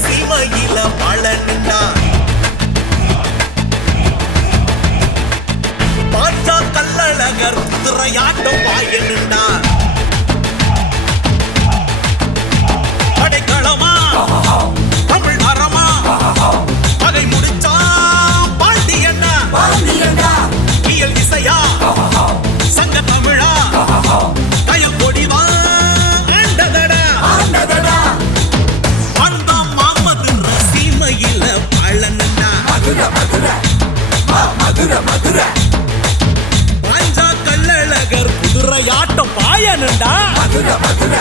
சீமையில மழை நின்னா பார்த்தா கல்லழகர் திரையாட்டம் வாயனு பாஞ்சா கள்ளழகர் குதிரையாட்டம் பாயனுண்டா ஆனமல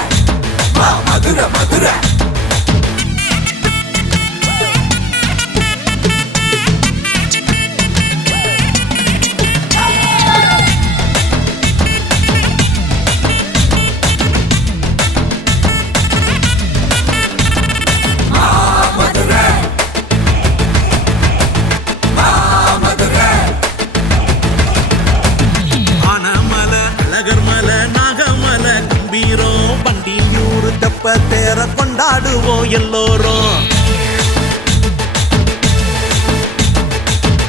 பண்டியூர் தெப்ப கொண்டாடுவோம் எல்லோரும்.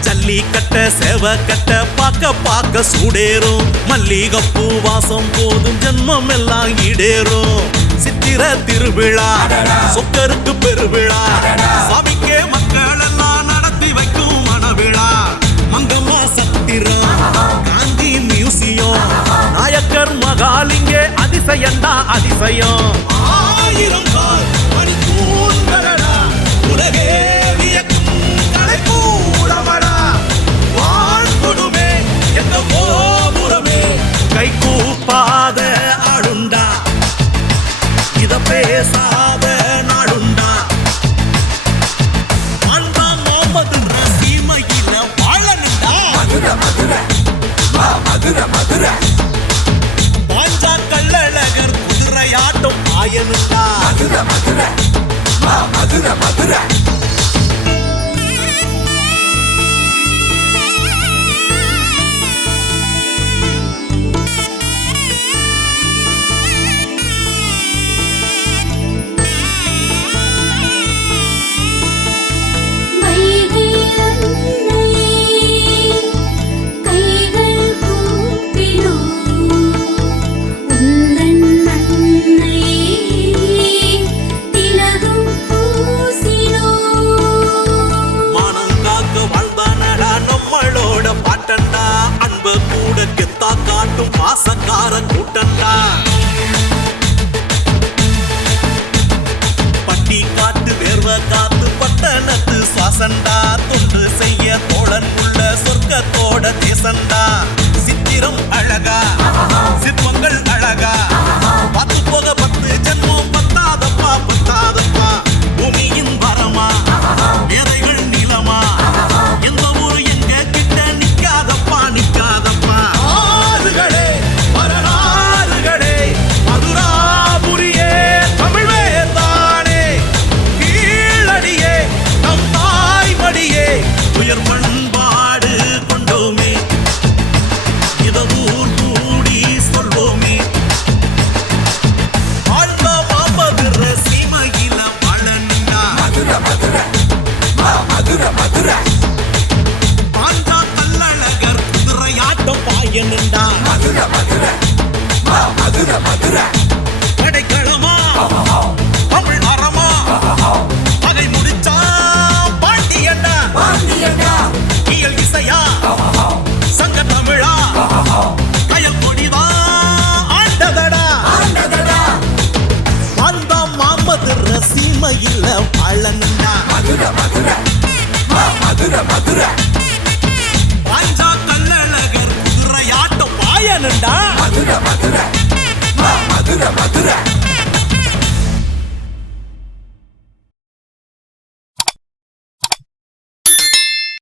ஜல்லிக்கட்ட செவக்கட்ட பார்க்க பார்க்க சூடேறும். மல்லிகப்பூ வாசம் போதும் ஜென்மம் எல்லாம் ஈடேறும். சித்திர திருவிழா சொக்கருக்கு பெருவிழா. சாமிக்கே மக்கள் எல்லாம் நடத்தி வைக்கும் மனவிழா. மங்கம்மா சத்திரம் காந்தி மியூசியம். நாயக்கர் மகாலிங்கே அதிசயண்டா அதிசயம். ஆயிரம் கால் மணி தூண்களடா உலகே வியக்கும் கலைக்கூடமடா வாழ்குடுமே எங்க கோபுரமே. கை கூப்பாத ஆளுண்டா இத பேசாத நாடுண்டா. அன்பா முகமது சீமையில வாழனுண்டா பாஞ்சா கள்ளழகர் குதிரையாட்டம் மதுர. வைகை கூட கெத்தா காட்டும் மாசக்காரன் கூட்டண்டா பட்டி காட்டு வேர்வ காத்து பட்டணத்து சுவாசண்டா. தொண்டு செய்ய தோழன் உள்ள சொர்க்கத்தோட தேசண்டா. சித்திரம் அழகா சிற்பங்கள் அழகா. செய்யணுண்டா மதுரை மதுரை மதுர மதுர கடைக்களமா தமிழ் அதை முடிச்சா பாண்டியண்டா பாண்டியண்டா இயல் இசையா? சங்க தமிழா? கயல் கொடிதா ஆண்டதடா. ஆண்டதடா அந்த மாமது ரசிமையில மதுர மதுர மதுர மதுர வேணும்டா மதுரை மதுரை.